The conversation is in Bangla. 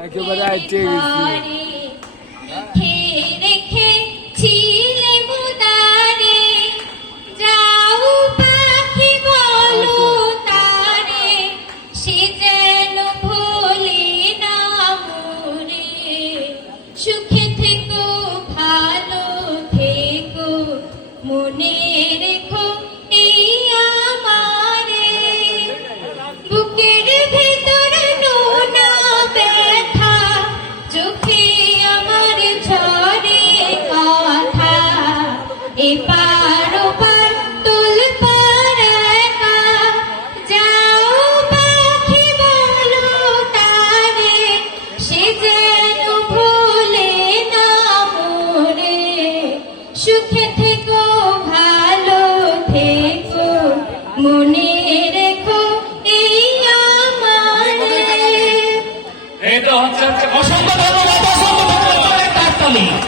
একেবারে আইটে গেছি। সুখে থেকো ভালো থেকো মনে রেখো এই আমারে বুকের ভেতর নোনা ব্যথা চোখে আমার ঝরে কথা এপার ওপার তোলপার একা যাও পাখি বলো তারে সে যেন ভোলে না মোরে সুখে থেকো ভালো থেকো মনে রেখো এই আমারে। এটা হচ্ছে অসংখ্য ধন্যবাদ।